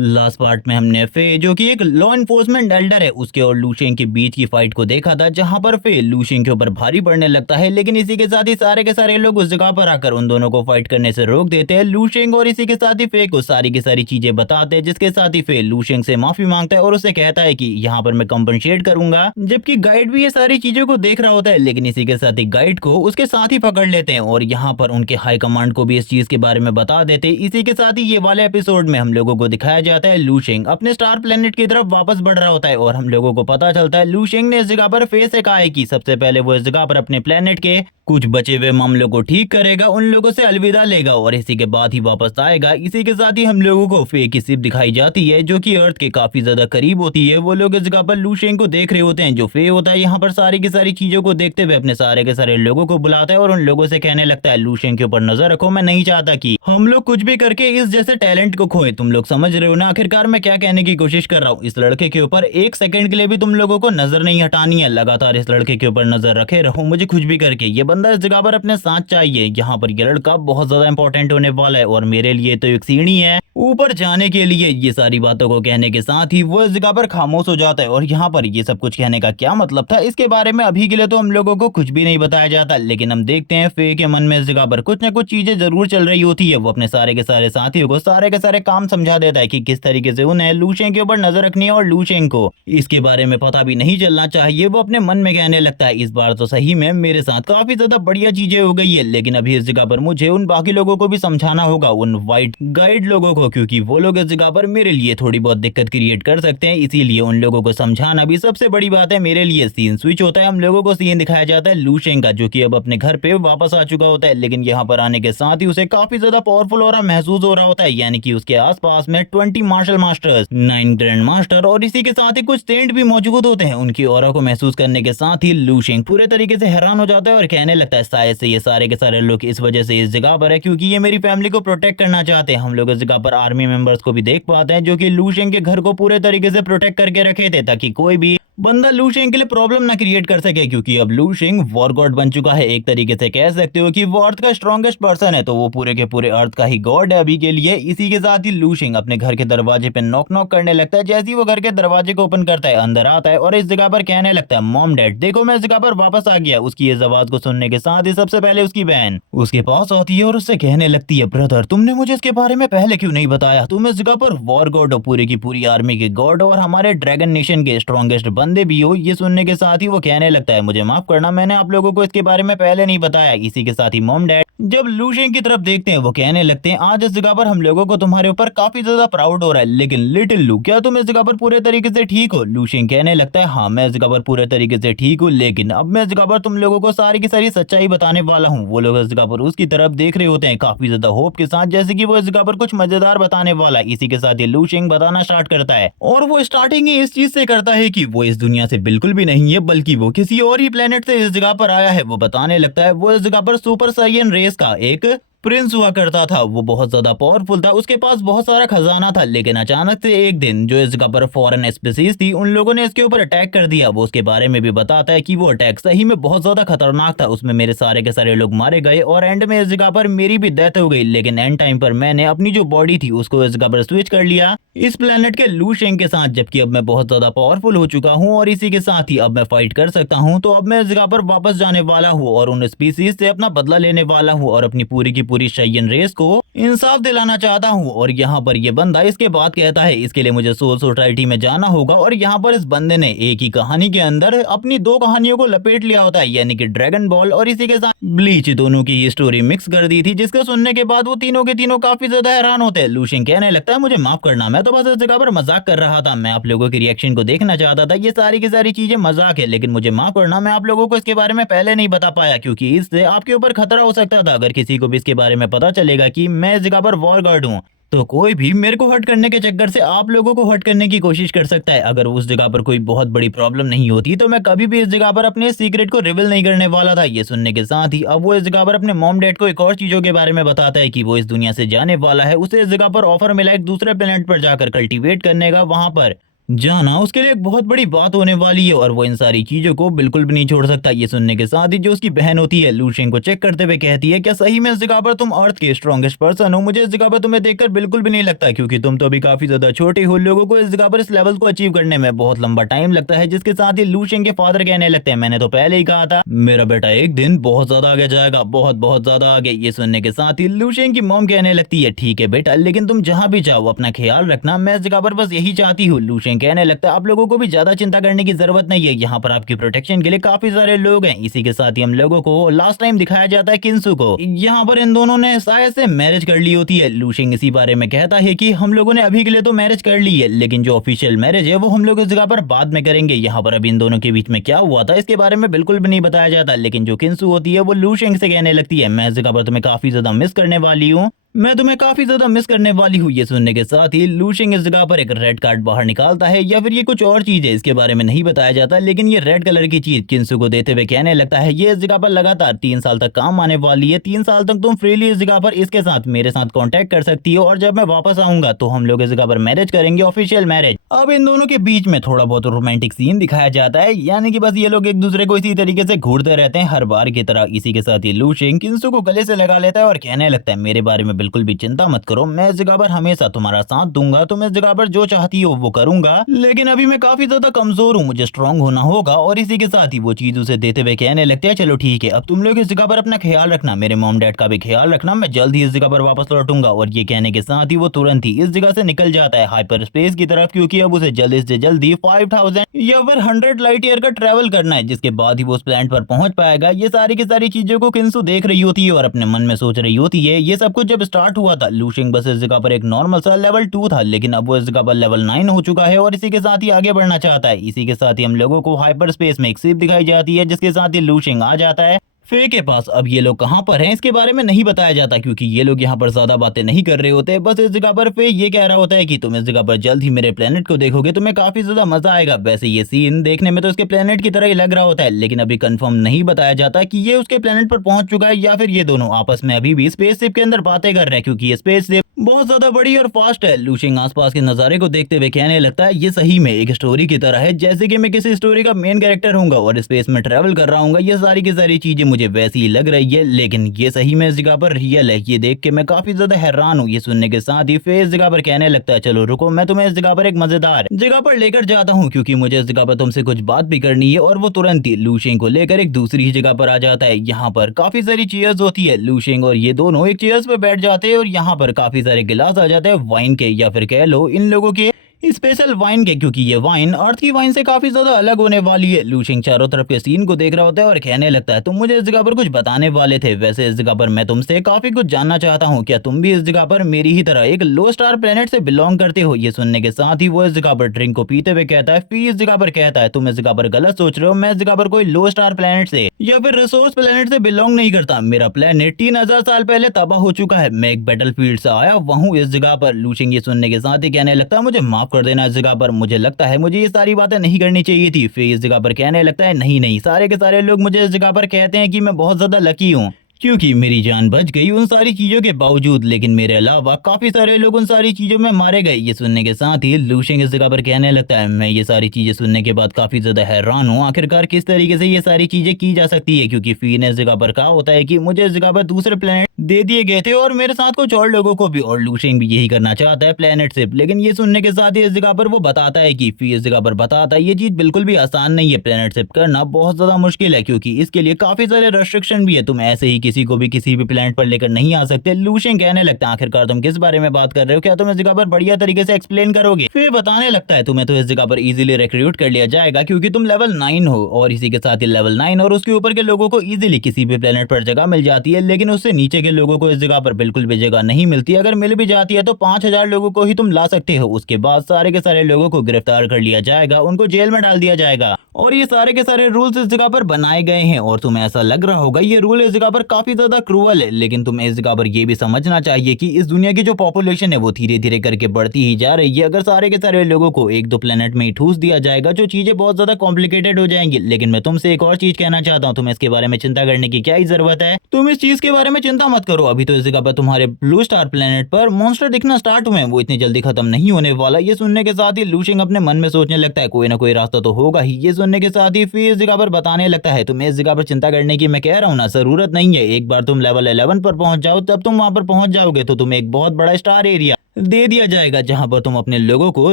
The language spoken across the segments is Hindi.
लास्ट पार्ट में हमने फे जो कि एक लॉ एनफोर्समेंट एल्डर है उसके और लूशेंग के बीच की फाइट को देखा था, जहां पर फे लूशेंग के ऊपर भारी पड़ने लगता है। लेकिन इसी के साथ ही सारे के सारे लोग उस जगह पर आकर उन दोनों को फाइट करने से रोक देते हैं लूशेंग, और इसी के साथ ही फे को सारी की सारी चीजें बताते हैं, जिसके साथ ही फे लूशेंग से माफी मांगता है और उसे कहता है कि यहाँ पर मैं कंपनसेट करूंगा। जबकि गाइड भी ये सारी चीजों को देख रहा होता है, लेकिन इसी के साथ ही गाइड को उसके साथ ही पकड़ लेते हैं और यहाँ पर उनके हाई कमांड को भी इस चीज के बारे में बता देते हैं। इसी के साथ ही ये वाले एपिसोड में हम लोगों को दिखाया जाता है लूशेंग अपने स्टार प्लेनेट की तरफ वापस बढ़ रहा होता है, और हम लोगों को पता चलता है लूशेंग ने इस जगह पर फे से कहा है कि सबसे पहले वो इस जगह पर अपने प्लेनेट के कुछ बचे हुए मामलों को ठीक करेगा, उन लोगों से अलविदा लेगा और इसी के बाद ही वापस आएगा। इसी के साथ ही हम लोगों को फे की शिप दिखाई जाती है जो कि अर्थ के काफी ज्यादा करीब होती है। वो लोग इस जगह पर लूशेंग को देख रहे होते हैं। जो फे होता है यहाँ पर सारी की सारी चीजों को देखते हुए अपने सारे के सारे लोगों को बुलाता है और उन लोगों से कहने लगता है लूशेंग के ऊपर नजर रखो, मैं नहीं चाहता कि हम लोग कुछ भी करके इस जैसे टैलेंट को खोए। तुम लोग समझ रहे हो ना आखिरकार मैं क्या कहने की कोशिश कर रहा हूँ। इस लड़के के ऊपर एक सेकंड के लिए भी तुम लोगों को नजर नहीं हटानी है, लगातार इस लड़के के ऊपर नजर रखे रहो, मुझे कुछ भी करके। ये बंदा इस जगह पर अपने साथ चाहिए। यहाँ पर ये लड़का बहुत ज्यादा इंपॉर्टेंट होने वाला है और मेरे लिए तो एक सीढ़ी है ऊपर जाने के लिए। ये सारी बातों को कहने के साथ ही वो इस जगह पर खामोश हो जाता है और यहाँ पर ये सब कुछ कहने का क्या मतलब था इसके बारे में अभी के लिए तो हम लोगों को कुछ भी नहीं बताया जाता। लेकिन हम देखते हैं फे के मन में इस जगह पर कुछ ना कुछ चीजें जरूर चल रही होती है। वो अपने सारे के सारे साथियों को सारे के सारे काम समझा देता है कि किस तरीके से उन्हें लूशेंग के ऊपर नजर रखनी है और लूशेंग को इसके बारे में पता भी नहीं चलना चाहिए। वो अपने मन में कहने लगता है इस बार तो सही में मेरे साथ काफी ज्यादा बढ़िया चीजें हो गई है, लेकिन अभी इस जगह पर मुझे उन बाकी लोगों को भी समझाना होगा, उन व्हाइट गाइड लोगों को, क्योंकि वो लोग इस जगह पर मेरे लिए थोड़ी बहुत दिक्कत क्रिएट कर सकते हैं। इसीलिए उन लोगों को समझाना भी सबसे बड़ी बात है मेरे लिए। सीन स्विच होता है, हम लोगों को सीन दिखाया जाता है लूशेंग का जो कि अब अपने घर पे वापस आ चुका होता है। लेकिन यहाँ पर आने के साथ ही उसे काफी ज्यादा पावरफुल और महसूस हो रहा होता है, यानी कि उसके आसपास में 20 मार्शल मास्टर्स, 9 ग्रैंड मास्टर और इसी के साथ ही कुछ सेंट भी मौजूद होते हैं। उनकी ऑरा को महसूस करने के साथ ही लूशेंग पूरे तरीके से हैरान हो जाता है और कहने लगता है शायद से ये सारे के सारे लोग इस वजह से इस जगह पर है क्योंकि ये मेरी फैमिली को प्रोटेक्ट करना चाहते हैं। हम लोग इस जगह पर आर्मी मेंबर्स को भी देख पाते हैं जो कि लूशेंग के घर को पूरे तरीके से प्रोटेक्ट करके रखे थे ताकि कोई भी बंदा लूशेंग के लिए प्रॉब्लम ना क्रिएट कर सके, क्योंकि अब लूशेंग वॉर गॉड बन चुका है। एक तरीके से कह सकते हो कि वो अर्थ का स्ट्रॉन्गेस्ट पर्सन है, तो वो पूरे के पूरे अर्थ का ही गॉड है अभी के लिए। इसी के साथ ही लूशेंग अपने घर के दरवाजे पे नॉक नॉक करने लगता है। जैसे ही वो घर के दरवाजे को ओपन करता है अंदर आता है और इस जगह पर कहने लगता है मॉम डैड देखो मैं इस जगह पर वापस आ गया। उसकी इस आवाज को सुनने के साथ ही सबसे पहले उसकी बहन उसके पास आती है और उससे कहने लगती है ब्रदर तुमने मुझे इसके बारे में पहले क्यों नहीं बताया, तुम इस जगह पर वॉर गॉड हो, पूरी की पूरी आर्मी के गॉड और हमारे ड्रैगन नेशन के स्ट्रॉन्गेस्ट बंदे भी हो। ये सुनने के साथ ही वो कहने लगता है मुझे माफ करना मैंने आप लोगों को इसके बारे में पहले नहीं बताया। इसी के साथ ही मॉम डैड जब लूशेंग की तरफ देखते हैं वो कहने लगते हैं आज इस जगह पर हम लोगों को तुम्हारे ऊपर काफी ज्यादा प्राउड हो रहा है, लेकिन लिटिल लू क्या तुम इस जगह पर पूरे तरीके से ठीक हो। लूशेंग कहने लगता है हाँ मैं इस जगह पर पूरे तरीके से ठीक हूँ, लेकिन अब मैं इस जगह पर तुम लोगों को सारी की सारी सच्चाई बताने वाला हूँ। वो लोग इस जगह पर उसकी तरफ देख रहे होते हैं काफी ज्यादा होप के साथ, जैसे कि वो इस जगह पर कुछ मजेदार बताने वाला है। इसी के साथ ही लूशेंग बताना स्टार्ट करता है और वो स्टार्टिंग ही इस चीज से करता है कि वो इस दुनिया से बिल्कुल भी नहीं है बल्कि वो किसी और ही प्लेनेट से इस जगह पर आया है। वो बताने लगता है वो इस जगह पर सुपर साइयन रेस का एक प्रिंस हुआ करता था, वो बहुत ज्यादा पावरफुल था, उसके पास बहुत सारा खजाना था। लेकिन अचानक से एक दिन जो इस जगह पर फॉरेन स्पीसीज थी उन लोगों ने इसके ऊपर अटैक कर दिया। वो उसके बारे में भी बताता है कि वो अटैक सही में बहुत ज्यादा खतरनाक था, उसमें मेरे सारे के सारे लोग मारे गए और एंड में इस जगह पर मेरी भी डेथ हो गई। लेकिन एंड टाइम पर मैंने अपनी जो बॉडी थी उसको इस जगह पर स्विच कर लिया इस प्लेनेट के लूशेंग के साथ, जबकि अब मैं बहुत ज्यादा पावरफुल हो चुका हूँ और इसी के साथ ही अब मैं फाइट कर सकता हूँ। तो अब मैं इस जगह पर वापस जाने वाला हूँ और उन स्पीसीज से अपना बदला लेने वाला हूँ और अपनी पूरी की पूरी साइयन रेस को इंसाफ दिलाना चाहता हूँ। और यहाँ पर ये बंदा इसके बाद कहता है इसके लिए मुझे सोल सोसाइटी में जाना होगा और यहाँ पर इस बंदे ने एक ही कहानी के अंदर अपनी दो कहानियों को लपेट लिया होता है, यानी कि ड्रैगन बॉल और इसी के साथ ब्लीच, दोनों की स्टोरी मिक्स कर दी थी, जिसको सुनने के बाद वो तीनों के तीनों काफी ज्यादा हैरान होते हैं। लूशेंग कहने लगता है मुझे माफ करना मैं तो बस इस जगह पर मजाक कर रहा था, मैं आप लोगों के रिएक्शन को देखना चाहता था, ये सारी की सारी चीजें मजाक है, लेकिन मुझे माफ करना मैं आप लोगों को इसके बारे में पहले नहीं बता पाया क्योंकि इससे आपके ऊपर खतरा हो सकता था। अगर किसी को भी इसके बारे में पता चलेगा कि मैं इस जगह पर वॉर गार्ड हूँ तो कोई भी मेरे को हर्ट करने के चक्कर से आप लोगों को हर्ट करने की कोशिश कर सकता है। अगर उस जगह पर कोई बहुत बड़ी प्रॉब्लम नहीं होती तो मैं कभी भी इस जगह पर अपने सीक्रेट को रिवील नहीं करने वाला था। ये सुनने के साथ ही अब वो इस जगह पर अपने मॉम डैड को एक और चीजों के बारे में बताता है कि वो इस दुनिया से जाने वाला है, उसे इस जगह पर ऑफर मिला एक दूसरे प्लेनेट पर जाकर कल्टीवेट करने का, वहां पर जाना उसके लिए एक बहुत बड़ी बात होने वाली है और वो इन सारी चीजों को बिल्कुल भी नहीं छोड़ सकता। ये सुनने के साथ ही जो उसकी बहन होती है लूशियन को चेक करते हुए कहती है, क्या सही में इस जगह पर तुम अर्थ के स्ट्रॉन्गेस्ट पर्सन हो? मुझे इस जगह पर तुम्हें देखकर बिल्कुल भी नहीं लगता, क्योंकि तुम तो अभी काफी ज्यादा छोटे हो। लोगों को इस जगह पर इस लेवल को अचीव करने में बहुत लंबा टाइम लगता है। जिसके साथ ही लूशियन के फादर कहने लगते हैं, मैंने तो पहले ही कहा था मेरा बेटा एक दिन बहुत ज्यादा आगे जाएगा, बहुत बहुत ज्यादा आगे। ये सुनने के साथ ही लूशियन की मॉम कहने लगती है, ठीक है बेटा, लेकिन तुम जहां भी जाओ अपना ख्याल रखना, मैं इस जगह पर बस यही चाहती हूँ। लूशियन कहने लगता है, आप लोगों को भी ज्यादा चिंता करने की जरूरत नहीं है, यहाँ पर आपकी प्रोटेक्शन के लिए काफी सारे लोग हैं। इसी के साथ ही हम लोगों को लास्ट टाइम दिखाया जाता है किंसु को, यहाँ पर इन दोनों ने शायद से मैरिज कर ली होती है। लूशियन इसी बारे में कहता है कि हम लोगों ने अभी के लिए तो मैरिज कर ली है, लेकिन जो ऑफिशियल मैरिज है वो हम लोग इस जगह पर बाद में करेंगे। यहाँ पर अभी इन दोनों के बीच में क्या हुआ था इसके बारे में बिल्कुल भी नहीं बताया जाता। लेकिन जो किंसु होती है वो लूशियन से कहने लगती है, मैं इस जगह पर तुम्हें काफी ज्यादा मिस करने वाली हूँ, मैं तुम्हें काफी ज्यादा मिस करने वाली हूँ। ये सुनने के साथ ही लूशियन इस जगह पर एक रेड कार्ड बाहर निकालता है, या फिर ये कुछ और चीज है इसके बारे में नहीं बताया जाता, लेकिन ये रेड कलर की चीज किंसु को देते हुए कहने लगता है, ये इस जगह पर लगातार 3 साल तक काम आने वाली है। 3 साल तक तुम फ्रीली इस जगह पर इसके साथ मेरे साथ कांटेक्ट कर सकती हो, और जब मैं वापस आऊंगा तो हम लोग इस जगह पर मैरिज करेंगे, ऑफिशियल मैरिज। अब इन दोनों के बीच में थोड़ा बहुत रोमांटिक सीन दिखाया जाता है, यानी कि बस ये लोग एक दूसरे को इसी तरीके से घूरते रहते हैं हर बार की तरह। इसी के साथ ही लूशियन किंसु को गले से लगा लेता है और कहने लगता है, मेरे बारे में बिल्कुल भी चिंता मत करो, मैं इस जगह पर हमेशा तुम्हारा साथ दूंगा, तुम इस जगह पर जो चाहती हो वो करूंगा, लेकिन अभी मैं काफी ज्यादा कमजोर हूँ, मुझे स्ट्रांग होना होगा। और इसी के साथ ही वो चीज उसे देते हुए कहने लगते हैं, चलो ठीक है, अब तुम लोग इस जगह पर अपना ख्याल रखना, मेरे मॉम डैड का भी ख्याल रखना, मैं जल्द ही इस जगह पर वापस लौटूंगा। और ये कहने के साथ ही वो तुरंत ही इस जगह से निकल जाता है हाइपर स्पेस की तरफ, क्योंकि अब उसे जल्दी से जल्दी 5000 या फिर 100 लाइट ईयर का ट्रेवल करना है, जिसके बाद ही वो उस प्लैनेट पर पहुंच पाएगा। ये सारी की सारी चीजों को किंसु देख रही होती है और अपने मन में सोच रही होती है, ये सब कुछ जब स्टार्ट हुआ था लूशियन बस इस जगह पर एक नॉर्मल सा लेवल 2 था, लेकिन अब वो इस जगह पर लेवल 9 हो चुका है और इसी के साथ ही आगे बढ़ना चाहता है। इसी के साथ ही हम लोगों को हाइपर स्पेस में एक शिप दिखाई जाती है, जिसके साथ ही लूशियन आ जाता है फे के पास। अब ये लोग कहां पर हैं इसके बारे में नहीं बताया जाता, क्योंकि ये लोग यहाँ पर ज्यादा बातें नहीं कर रहे होते। बस इस जगह पर फे ये कह रहा होता है कि तुम इस जगह पर जल्द ही मेरे प्लेनेट को देखोगे, तुम्हें काफी ज्यादा मजा आएगा। वैसे ये सीन देखने में तो उसके प्लेनेट की तरह ही लग रहा होता है, लेकिन अभी कंफर्म नहीं बताया जाता कि ये उसके प्लेनेट पर पहुंच चुका है या फिर ये दोनों आपस में अभी भी स्पेसशिप के अंदर बातें कर रहे हैं, क्योंकि ये स्पेसशिप बहुत ज्यादा बड़ी और फास्ट है। लूशियन आसपास के नजारे को देखते हुए कहने लगता है, ये सही में एक स्टोरी की तरह है, जैसे कि मैं किसी स्टोरी का मेन कैरेक्टर हूँ और स्पेस में ट्रेवल कर रहा हूँ। ये सारी की सारी चीजें मुझे वैसी ही लग रही है, लेकिन ये सही में इस जगह पर रियल है। ये देख के मैं काफी ज्यादा हैरान हूँ। ये सुनने के साथ ही फे इस जगह पर कहने लगता है, चलो रुको, मैं तुम्हें इस जगह पर एक मजेदार जगह पर लेकर जाता हूँ, क्योंकि मुझे इस जगह पर तुमसे कुछ बात भी करनी है। और वो तुरंत ही लूशियन को लेकर एक दूसरी ही जगह पर आ जाता है। यहाँ पर काफी सारी चेयर्स होती है, लूशियन और ये दोनों एक चेयर्स पे बैठ जाते हैं और यहाँ पर काफी सारे गिलास आ जाते हैं वाइन के, या फिर कह लो इन लोगों के स्पेशल वाइन के, क्योंकि ये वाइन अर्थ की वाइन से काफी ज्यादा अलग होने वाली है। लूशियन चारों तरफ के सीन को देख रहा होता है और कहने लगता है, तुम मुझे इस जगह पर कुछ बताने वाले थे। वैसे इस जगह पर मैं तुमसे काफी कुछ जानना चाहता हूँ, क्या तुम भी इस जगह पर मेरी ही तरह एक लो स्टार प्लेनेट से बिलोंग करते हो? ये सुनने के साथ ही वो इस जगह पर ड्रिंक को पीते हुए कहता है, फिर इस जगह पर कहता है, तुम इस जगह पर गलत सोच रहे हो, मैं इस जगह पर कोई लो स्टार प्लेनेट से या फिर रिसोर्स प्लेनेट से बिलोंग नहीं करता। मेरा प्लेनेट 3000 साल पहले तबाह हो चुका है, मैं एक बैटलफील्ड से आया वहूँ इस जगह पर। लूशियन ये सुनने के साथ ही कहने लगता है, मुझे माफ कर देना, इस जगह पर मुझे लगता है मुझे ये सारी बातें नहीं करनी चाहिए थी। फिर इस जगह पर कहने लगता है, नहीं नहीं, सारे के सारे लोग मुझे इस जगह पर कहते हैं कि मैं बहुत ज्यादा लकी हूँ, क्योंकि मेरी जान बच गई उन सारी चीजों के बावजूद, लेकिन मेरे अलावा काफी सारे लोग उन सारी चीजों में मारे गए। ये सुनने के साथ ही लूशियन इस जगह पर कहने लगता है, मैं ये सारी चीजें सुनने के बाद काफी ज्यादा हैरान हूँ, आखिरकार किस तरीके से ये सारी चीजें की जा सकती है, क्योंकि फी ने इस जगह पर कहा होता है कि मुझे इस जगह पर दूसरे प्लेनेट दे दिए गए थे और मेरे साथ कुछ और लोगों को भी, और लूशियन भी यही करना चाहता है, प्लेनेट शिप। लेकिन ये सुनने के साथ ही इस जगह पर वो बताता है कि फी इस जगह पर बताता है, ये चीज बिल्कुल भी आसान नहीं है, प्लेनेट शिप करना बहुत ज्यादा मुश्किल है, क्योंकि इसके लिए काफी सारे रेस्ट्रिक्शन भी है, तुम ऐसे ही किसी को भी किसी भी प्लेनेट पर लेकर नहीं आ सकते। लूशियन कहने लगता है, आखिरकार तुम किस बारे में बात कर रहे हो, क्या तुम इस जगह पर बढ़िया तरीके से एक्सप्लेन करोगे? फिर बताने लगता है, तुम्हें तो इस जगह पर इजीली रिक्रूट कर लिया जाएगा, क्योंकि तुम लेवल 9 हो, और इसी के साथ ही लेवल 9 और उसके ऊपर के लोगों को इजीली किसी भी प्लेनेट पर जगह मिल जाती है, लेकिन उससे नीचे के लोगों को इस जगह पर बिल्कुल भी जगह नहीं मिलती। अगर मिल भी जाती है तो 5000 लोगों को ही तुम ला सकते हो, उसके बाद सारे के सारे लोगों को गिरफ्तार कर लिया जाएगा, उनको जेल में डाल दिया जाएगा। और ये सारे के सारे रूल्स इस जगह पर बनाए गए हैं और तुम्हें ऐसा लग रहा होगा ये रूल इस जगह पर काफी ज्यादा क्रूअल है, लेकिन तुम्हें इस जगह पर ये भी समझना चाहिए कि इस दुनिया की जो पॉपुलेशन है वो धीरे धीरे करके बढ़ती ही जा रही है। अगर सारे के सारे लोगों को एक दो प्लेनेट में ही ठूस दिया जाएगा जो चीजें बहुत ज्यादा कॉम्प्लिकेटेड हो जाएंगी। लेकिन मैं तुमसे एक और चीज कहना चाहता हूँ, तुम्हें इसके बारे में चिंता करने की क्या ही जरूरत है। तुम इस चीज के बारे में चिंता मत करो। अभी तो इस जगह पर तुम्हारे ब्लू स्टार प्लेनेट पर मॉन्स्टर दिखना स्टार्ट हुए हैं, वो इतनी जल्दी खत्म नहीं होने वाला। ये सुनने के साथ ही लूशिंग अपने मन में सोचने लगता है कोई ना कोई रास्ता तो होगा ही। ये सुनने के साथ ही फिर इस जगह पर बताने लगता है तुम्हें इस जगह पर चिंता करने की मैं कह रहा हूँ ना, जरूरत नहीं है। एक बार तुम लेवल 11 पर पहुंच जाओ, तब तुम वहां पर पहुंच जाओगे तो तुम्हें एक बहुत बड़ा स्टार एरिया दे दिया जाएगा जहां पर तुम अपने लोगों को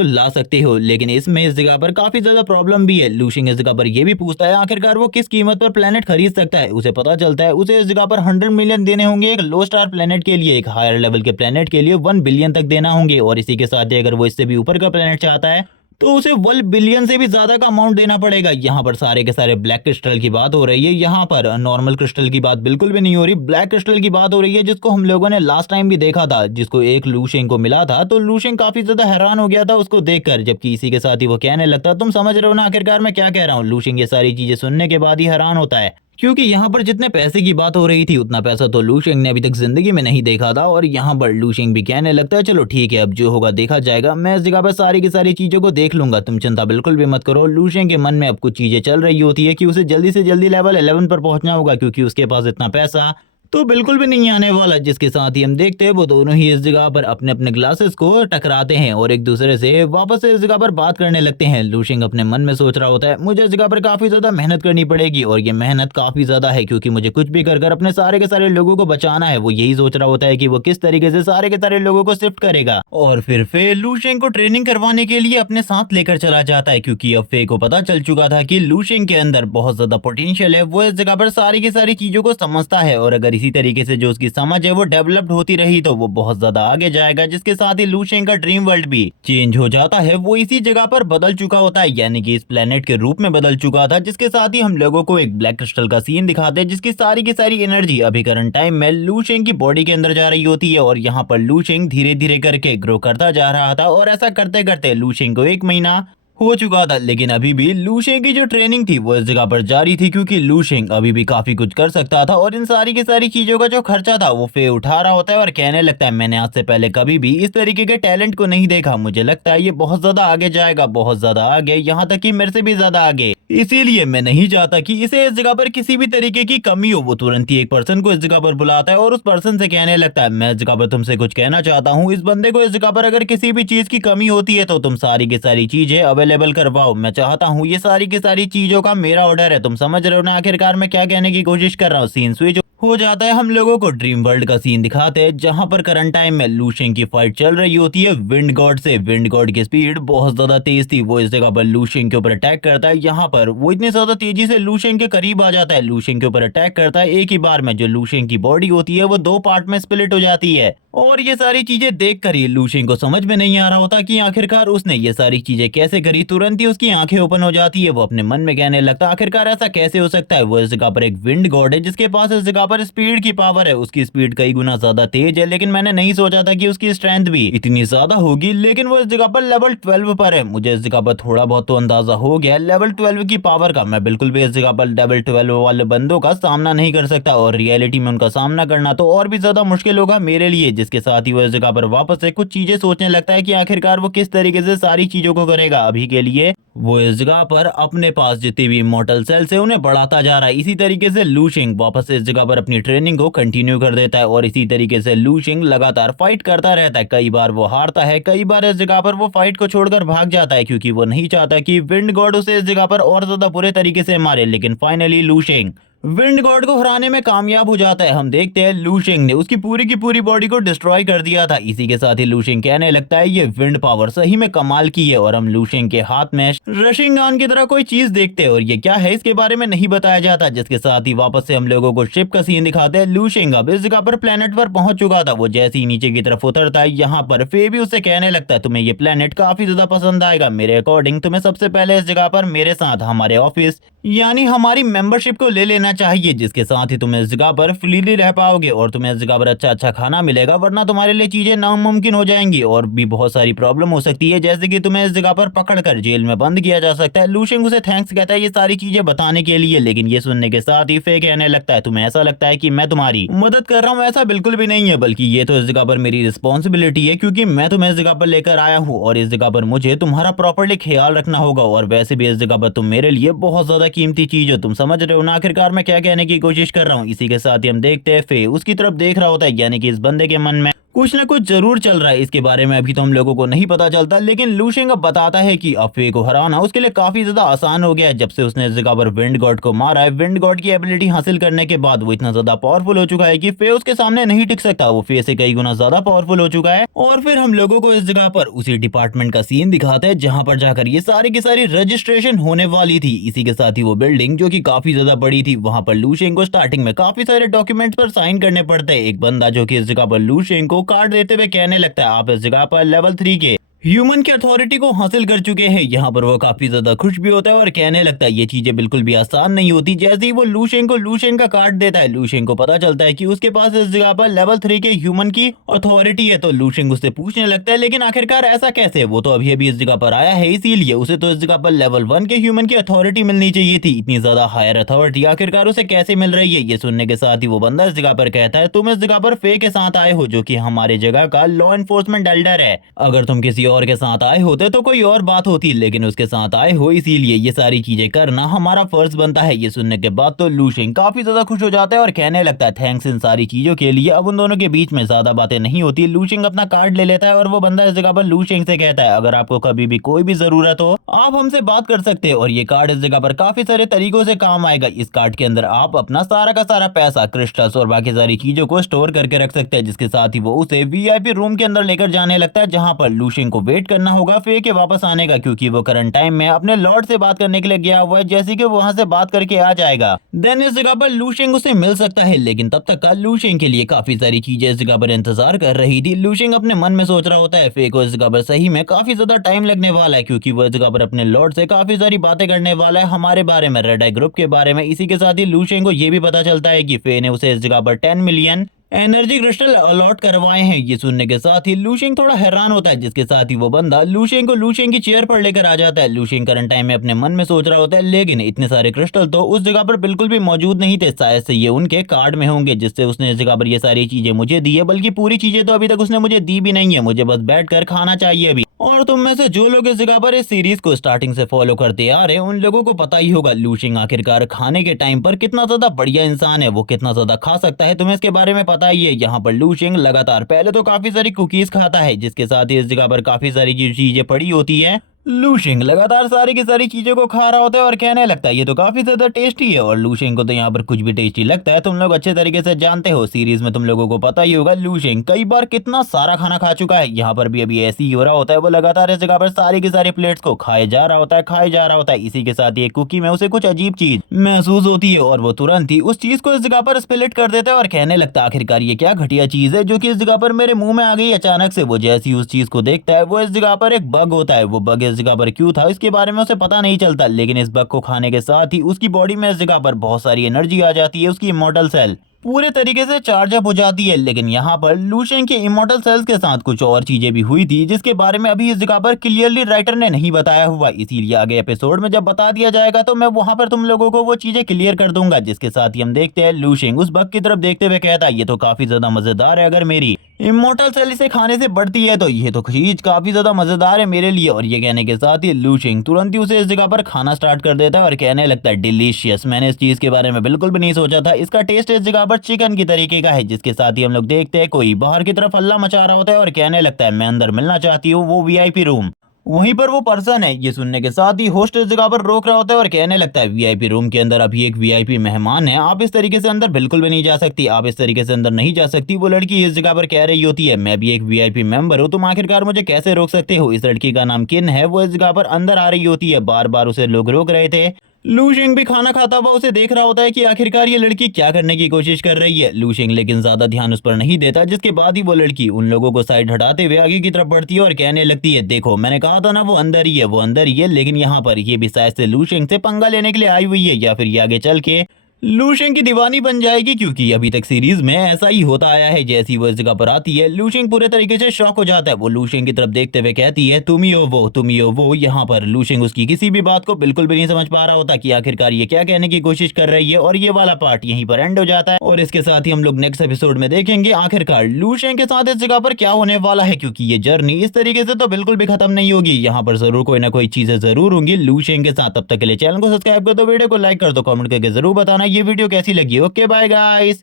ला सकते हो। लेकिन इसमें इस जगह पर काफी ज्यादा प्रॉब्लम भी है। लूशिंग इस जगह पर यह भी पूछता है आखिरकार वो किस कीमत पर प्लेनेट खरीद सकता है। उसे पता चलता है उसे इस जगह पर 100 मिलियन देने होंगे एक लो स्टार प्लेनेट के लिए, एक हायर लेवल के प्लेनेट के लिए 1 बिलियन तक देना होंगे। और इसी के साथ ही अगर वो इससे भी ऊपर का प्लेनेट चाहता है तो उसे 1 बिलियन से भी ज्यादा का अमाउंट देना पड़ेगा। यहाँ पर सारे के सारे ब्लैक क्रिस्टल की बात हो रही है, यहाँ पर नॉर्मल क्रिस्टल की बात बिल्कुल भी नहीं हो रही। ब्लैक क्रिस्टल की बात हो रही है जिसको हम लोगों ने लास्ट टाइम भी देखा था, जिसको एक लूशिंग को मिला था। तो लूशिंग काफी ज्यादा हैरान हो गया था उसको देखकर, जबकि इसी के साथ ही वो कहने लगता, तुम समझ रहे हो ना आखिरकार मैं क्या कह रहा हूँ। लूशिंग ये सारी चीजें सुनने के बाद ही हैरान होता है क्योंकि यहाँ पर जितने पैसे की बात हो रही थी उतना पैसा तो लूशिंग ने अभी तक जिंदगी में नहीं देखा था। और यहाँ पर लूशिंग भी कहने लगता है चलो ठीक है अब जो होगा देखा जाएगा, मैं इस जगह पर सारी की सारी चीजों को देख लूंगा, तुम चिंता बिल्कुल भी मत करो। लूशिंग के मन में अब कुछ चीजें चल रही होती है कि उसे जल्दी से जल्दी लेवल 11 पर पहुंचना होगा क्योंकि उसके पास इतना पैसा तो बिल्कुल भी नहीं आने वाला। जिसके साथ ही हम देखते हैं वो दोनों ही इस जगह पर अपने अपने ग्लासेस को टकराते हैं और एक दूसरे से वापस से इस जगह पर बात करने लगते हैं। लूशिंग अपने मन में सोच रहा होता है मुझे इस जगह पर काफी ज्यादा मेहनत करनी पड़ेगी और ये मेहनत काफी ज्यादा है क्योंकि मुझे कुछ भी कर अपने सारे के सारे लोगों को बचाना है। वो यही सोच रहा होता है कि वो किस तरीके से सारे के सारे लोगों को शिफ्ट करेगा। और फिर फे लूशिंग को ट्रेनिंग करवाने के लिए अपने साथ लेकर चला जाता है क्योंकि अब फे को पता चल चुका था कि लूशिंग के अंदर बहुत ज्यादा पोटेंशियल है। वो इस जगह पर सारी की सारी चीजों को समझता है और अगर इसी तरीके से जो उसकी समझ है वो डेवलप्ड होती रही तो वो बहुत ज्यादा आगे जाएगा। जिसके साथ ही लूशिंग का ड्रीम वर्ल्ड भी चेंज हो जाता है, वो इसी जगह पर बदल चुका होता है यानी कि इस प्लेनेट के रूप में बदल चुका था। जिसके साथ ही हम लोगों को एक ब्लैक क्रिस्टल का सीन दिखाते हैं जिसकी सारी एनर्जी अभी करंट टाइम में लूशिंग की बॉडी के अंदर जा रही होती है। और यहाँ पर लूशिंग धीरे धीरे करके ग्रो करता जा रहा था और ऐसा करते करते लूशिंग को 1 महीना हो चुका था। लेकिन अभी भी लूशिंग की जो ट्रेनिंग थी वो इस जगह पर जारी थी क्योंकि लूशिंग अभी भी काफी कुछ कर सकता था और इन सारी की सारी चीजों का जो खर्चा था वो फे उठा रहा होता है और कहने लगता है मैंने आज से पहले कभी भी इस तरीके के टैलेंट को नहीं देखा, मुझे लगता है ये बहुत ज्यादा आगे जाएगा, बहुत ज्यादा आगे, यहाँ तक कि मेरे से भी ज्यादा आगे। इसीलिए मैं नहीं चाहता कि इसे इस जगह पर किसी भी तरीके की कमी हो। वो तुरंत ही एक पर्सन को इस जगह पर बुलाता है और उस पर्सन से कहने लगता है मैं इस जगह पर तुमसे कुछ कहना चाहता हूँ। इस बंदे को इस जगह पर अगर किसी भी चीज की कमी होती है तो तुम सारी की सारी चीजें अवेलेबल करवाओ। मैं चाहता हूँ ये सारी की सारी चीजों का मेरा ऑर्डर है। तुम समझ रहे हो ना आखिरकार मैं क्या कहने की कोशिश कर रहा हूँ। सीन स्विच हो जाता है, हम लोगों को ड्रीम वर्ल्ड का सीन दिखाते हैं जहां पर करंट टाइम में लूशिंग की फाइट चल रही होती है विंड गॉड से। विंड गॉड की स्पीड बहुत ज्यादा तेज थी, वो इस जगह पर लूशिंग के ऊपर अटैक करता है। यहाँ पर वो इतनी ज्यादा तेजी से लूशिंग के करीब आ जाता है, लूशिंग के ऊपर अटैक करता है। एक ही बार में जो लूशिंग की बॉडी होती है वो 2 पार्ट में स्प्लिट हो जाती है। और ये सारी चीजें देखकर ही लूशिंग को समझ में नहीं आ रहा होता कि आखिरकार उसने ये सारी चीजें कैसे करी। तुरंत ही उसकी आंखें ओपन हो जाती है, वो अपने मन में कहने लगता आखिरकार ऐसा कैसे हो सकता है। वो इस जगह पर एक विंड गॉड है जिसके पास इस जगह पर स्पीड की पावर है, उसकी स्पीड कई गुना ज्यादा तेज है। लेकिन मैंने नहीं सोचा था कि उसकी स्ट्रेंथ भी इतनी ज्यादा होगी। लेकिन वो इस जगह पर लेवल 12 पर है। मुझे इस जगह पर थोड़ा बहुत तो अंदाजा हो गया लेवल 12 की पावर का। मैं बिल्कुल भी इस जगह पर लेवल 12 वाले बंदों का सामना नहीं कर सकता और रियलिटी में उनका सामना करना तो और भी ज्यादा मुश्किल होगा मेरे लिए। जिसके साथ ही वो इस जगह पर वापस से कुछ चीजें सोचने लगता है कि आखिरकार वो किस तरीके से सारी चीजों को करेगा। अभी के लिए वो इस जगह पर अपने पास जितनी भी इमॉर्टल सेल्स है उन्हें बढ़ाता जा रहा है। इसी तरीके से लूशिंग वापस इस जगह पर अपनी ट्रेनिंग को कंटिन्यू कर देता है और इसी तरीके से लूशिंग लगातार फाइट करता रहता है। कई बार वो हारता है, कई बार इस जगह पर वो फाइट को छोड़कर भाग जाता है क्योंकि वो नहीं चाहता कि विंड गॉड उसे इस जगह पर और ज्यादा बुरे तरीके से मारे। लेकिन फाइनली लूशिंग विंड गॉड को हराने में कामयाब हो जाता है। हम देखते हैं लूशिंग ने उसकी पूरी की पूरी बॉडी को डिस्ट्रॉय कर दिया था। इसी के साथ ही लूशिंग कहने लगता है ये विंड पावर सही में कमाल की है। और हम लूशिंग के हाथ में रशिंगान की तरह कोई चीज देखते हैं और ये क्या है इसके बारे में नहीं बताया जाता। जिसके साथ ही वापस से हम लोगों को शिप का सीन दिखाते हैं। लूशिंग अब इस जगह पर प्लेनेट पर पहुंच चुका था। वो जैसे ही नीचे की तरफ उतरता है यहाँ पर फे भी उससे कहने लगता है तुम्हें ये प्लेनेट काफी ज्यादा पसंद आएगा। मेरे अकॉर्डिंग तुम्हें सबसे पहले इस जगह पर मेरे साथ हमारे ऑफिस यानी हमारी मेंबरशिप को ले लेना लेना चाहिए, जिसके साथ ही तुम इस जगह पर फ्रीली रह पाओगे और तुम्हें इस जगह पर अच्छा अच्छा खाना मिलेगा, वरना तुम्हारे लिए चीजें नामुमकिन हो जाएंगी और भी बहुत सारी प्रॉब्लम हो सकती है, जैसे कि तुम्हें इस जगह पर पकड़कर जेल में बंद किया जा सकता है। लूशिंग उसे थैंक्स कहता है ये सारी चीजें बताने के लिए, लेकिन ये सुनने के साथ ही फे कहने लगता है तुम्हें ऐसा लगता है कि मैं तुम्हारी मदद कर रहा हूँ, ऐसा बिल्कुल भी नहीं है, बल्कि ये तो इस जगह पर मेरी रिस्पॉन्सिबिलिटी है, क्योंकि मैं तुम्हें इस जगह पर लेकर आया हूँ और इस जगह पर मुझे तुम्हारा प्रॉपर्ली ख्याल रखना होगा, और वैसे भी इस जगह पर तुम मेरे लिए बहुत ज्यादा कीमती चीज हो। तुम समझ रहे हो ना आखिरकार मैं क्या कहने की कोशिश कर रहा हूँ। इसी के साथ ही हम देखते हैं फे उसकी तरफ देख रहा होता है, यानी कि इस बंदे के मन में कुछ ना कुछ जरूर चल रहा है। इसके बारे में अभी तो हम लोगों को नहीं पता चलता, लेकिन लूशिंग अब बताता है कि अब फे को हराना उसके लिए काफी ज्यादा आसान हो गया है, जब से उसने इस जगह पर विंड गॉड को मारा है। विंड गॉड की एबिलिटी हासिल करने के बाद वो इतना ज्यादा पावरफुल हो चुका है कि फे उसके सामने नहीं टिक सकता, वो फे से कई गुना ज्यादा पावरफुल हो चुका है। और फिर हम लोगों को इस जगह पर उसी डिपार्टमेंट का सीन दिखाते हैं जहां पर जाकर ये सारी की सारी रजिस्ट्रेशन होने वाली थी। इसी के साथ ही वो बिल्डिंग जो कि काफी ज्यादा बड़ी थी, वहां पर लूशिंग को स्टार्टिंग में काफी सारे डॉक्यूमेंट्स पर साइन करने पड़ते हैं। एक बंदा जो कि इस जगह पर लूशिंग को कार्ड देते हुए कहने लगता है आप इस जगह पर लेवल 3 के ह्यूमन की अथॉरिटी को हासिल कर चुके हैं। यहाँ पर वो काफी ज्यादा खुश भी होता है और कहने लगता है ये चीजें बिल्कुल भी आसान नहीं होती। जैसे ही वो लूशिंग का कार्ड देता है, लूशिंग को पता चलता है कि उसके पास इस जगह पर लेवल 3 के ह्यूमन की अथॉरिटी है, तो लूशिंग उससे पूछने लगता है लेकिन आखिरकार ऐसा कैसे, वो तो अभी अभी इस जगह पर आया है, इसीलिए उसे तो इस जगह पर लेवल 1 के ह्यूमन की अथॉरिटी मिलनी चाहिए थी। इतनी ज्यादा हायर अथॉरिटी आखिरकार उसे कैसे मिल रही है। ये सुनने के साथ ही वो बंदा इस जगह पर कहता है तुम इस जगह पर फे के साथ आए हो, जो कि हमारे जगह का लॉ एनफोर्समेंट एल्डर है। अगर तुम किसी और के साथ आए होते तो कोई और बात होती, लेकिन उसके साथ आए हो, इसीलिए ये सारी चीजें करना हमारा फर्ज बनता है। ये सुनने के बाद तो लूशिंग काफी ज्यादा खुश हो जाता है और कहने लगता है थैंक्स इन सारी चीजों के लिए। अब उन दोनों के बीच में ज्यादा बातें नहीं होती। लूशिंग अपना कार्ड ले लेता है और वो बंदा इस जगह पर लूशिंग से कहता है अगर आपको कभी भी कोई भी जरूरत हो आप हमसे बात कर सकते हैं, और ये कार्ड इस जगह पर काफी सारे तरीकों से काम आएगा। इस कार्ड के अंदर आप अपना सारा का सारा पैसा, क्रिस्टल्स और बाकी सारी चीजों को स्टोर करके रख सकते हैं, जिसके साथ ही वो उसे वीआईपी रूम के अंदर लेकर जाने लगता है, जहां पर लूशिंग को वेट करना होगा फे के वापस आने का, क्योंकि वो करंट टाइम में अपने लॉर्ड से बात करने के लिए गया हुआ है। जैसे कि वहां से बात करके आ जाएगा देन इस जगह पर लूशिंग उसे मिल सकता है, लेकिन तब तक का लूशिंग के लिए काफी सारी चीजें इस जगह पर इंतजार कर रही थी। लूशिंग अपने मन में सोच रहा होता है फे को इस जगह पर सही में काफी ज्यादा टाइम लगने वाला है, क्योंकि वो इस जगह पर अपने लॉर्ड से काफी सारी बातें करने वाला है हमारे बारे में, रेड आई ग्रुप के बारे में। इसी के साथ ही लूशिंग को ये भी पता चलता है कि फे ने उसे इस जगह पर 10 मिलियन एनर्जी क्रिस्टल अलॉट करवाए हैं। ये सुनने के साथ ही लूशिंग थोड़ा हैरान होता है, जिसके साथ ही वो बंदा लूशिंग को लूशिंग की चेयर पर लेकर आ जाता है। लूशिंग करंट टाइम में अपने मन में सोच रहा होता है लेकिन इतने सारे क्रिस्टल तो उस जगह पर बिल्कुल भी मौजूद नहीं थे, शायद से ये उनके कार्ड में होंगे जिससे उसने इस जगह पर ये सारी चीजें मुझे दी है, बल्कि पूरी चीजें तो अभी तक उसने मुझे दी भी नहीं है, मुझे बस बैठ कर खाना चाहिए अभी। और तुम में से जो लोग इस जगह पर इस सीरीज को स्टार्टिंग से फॉलो करते आ रहे हैं उन लोगों को पता ही होगा लूशिंग आखिरकार खाने के टाइम पर कितना ज्यादा बढ़िया इंसान है, वो कितना ज्यादा खा सकता है, तुम्हें इसके बारे में पता ही है। यहाँ पर लूशिंग लगातार पहले तो काफी सारी कुकीज खाता है, जिसके साथ ही इस जगह पर काफी सारी चीजें पड़ी होती है। लूशिंग लगातार सारी की सारी चीजों को खा रहा होता है और कहने लगता है ये तो काफी ज्यादा टेस्टी है, और लूशिंग को तो यहाँ पर कुछ भी टेस्टी लगता है। तुम लोग अच्छे तरीके से जानते हो सीरीज में तुम लोगों को पता ही होगा लूशिंग कई बार कितना सारा खाना खा चुका है। यहाँ पर भी अभी ऐसे ही हो रहा होता है, वो लगातार इस जगह पर सारी की सारी प्लेट्स को खाए जा रहा होता है, खाए जा रहा होता है। इसी के साथ ही एक कुकी में उसे कुछ अजीब चीज महसूस होती है और वो तुरंत ही उस चीज को इस जगह पर स्प्लिट कर देता है और कहने लगता है आखिरकार ये क्या घटिया चीज है जो कि इस जगह पर मेरे मुंह में आ गई अचानक से। वो जैसी उस चीज को देखता है वो इस जगह पर एक बग होता है। वो बग इस जगह पर क्यों था इसके बारे में उसे पता नहीं चलता, लेकिन इस बग को खाने के साथ ही उसकी बॉडी में इस जगह पर बहुत सारी एनर्जी आ जाती है, उसकी इमॉर्टल सेल पूरे तरीके से चार्ज अप हो जाती है। लेकिन यहाँ पर लूशिंग के इमॉर्टल सेल्स के साथ कुछ और चीजें भी हुई थी जिसके बारे में अभी इस जगह पर क्लियरली राइटर ने नहीं बताया हुआ, इसीलिए आगे एपिसोड में जब बता दिया जाएगा तो मैं वहां पर तुम लोगों को वो चीजें क्लियर कर दूंगा। जिसके साथ ही हम देखते हैं लूशिंग उस बग की तरफ देखते हुए कहता है ये तो काफी ज्यादा मजेदार है, अगर मेरी इमॉर्टल सेल इसे खाने से बढ़ती है तो ये तो चीज काफी ज्यादा मजेदार है मेरे लिए। और ये कहने के साथ ही लूशिंग तुरंत ही उसे इस जगह पर खाना स्टार्ट कर देता है और कहने लगता है डिलीशियस, मैंने इस चीज के बारे में बिल्कुल भी नहीं सोचा था, इसका टेस्ट इस जगह पर चिकन की तरीके का है। जिसके साथ ही हम लोग देखते हैं कोई बाहर की तरफ हल्ला मचा रहा होता है और कहने लगता है मैं अंदर मिलना चाहती हूँ, वो वीआईपी रूम वहीं पर वो पर्सन है। ये सुनने के साथ ही होस्ट इस जगह पर रोक रहा होता है और कहने लगता है वीआईपी रूम के अंदर अभी एक वीआईपी मेहमान है, आप इस तरीके से अंदर बिल्कुल भी नहीं जा सकती, आप इस तरीके से अंदर नहीं जा सकती। वो लड़की इस जगह पर कह रही होती है मैं भी एक वीआईपी मेंबर हूँ, तुम आखिरकार मुझे कैसे रोक सकते हो। इस लड़की का नाम किन है, वो इस जगह पर अंदर आ रही होती है, बार बार उसे लोग रोक रहे थे। लूशिंग भी खाना खाता हुआ उसे देख रहा होता है कि आखिरकार ये लड़की क्या करने की कोशिश कर रही है। लूशिंग लेकिन ज्यादा ध्यान उस पर नहीं देता, जिसके बाद ही वो लड़की उन लोगों को साइड हटाते हुए आगे की तरफ बढ़ती है और कहने लगती है देखो मैंने कहा था ना वो अंदर ही है, वो अंदर ही है, लेकिन यहाँ पर ये भी शायद से लूशिंग से पंगा लेने के लिए आई हुई है, या फिर ये आगे चल के लूशेंग की दीवानी बन जाएगी क्योंकि अभी तक सीरीज में ऐसा ही होता आया है। जैसी वो इस जगह पर आती है लूशेंग पूरे तरीके से शॉक हो जाता है। वो लूशेंग की तरफ देखते हुए कहती है तुम ही हो वो, तुम ही हो वो। यहाँ पर लूशेंग उसकी किसी भी बात को बिल्कुल भी नहीं समझ पा रहा होता कि आखिरकार ये क्या कहने की कोशिश कर रही है। और ये वाला पार्ट यहीं पर एंड हो जाता है और इसके साथ ही हम लोग नेक्स्ट एपिसोड में देखेंगे आखिरकार लूशेंग के साथ इस जगह पर क्या होने वाला है, क्योंकि ये जर्नी इस तरीके से तो बिल्कुल भी खत्म नहीं होगी। यहाँ पर जरूर कोई ना कोई चीजें जरूर होंगी लूशेंग के साथ। तब तक के लिए चैनल को सब्सक्राइब कर दो, वीडियो को लाइक कर दो, कमेंट करके जरूर बताना ये वीडियो कैसी लगी। Okay bye guys.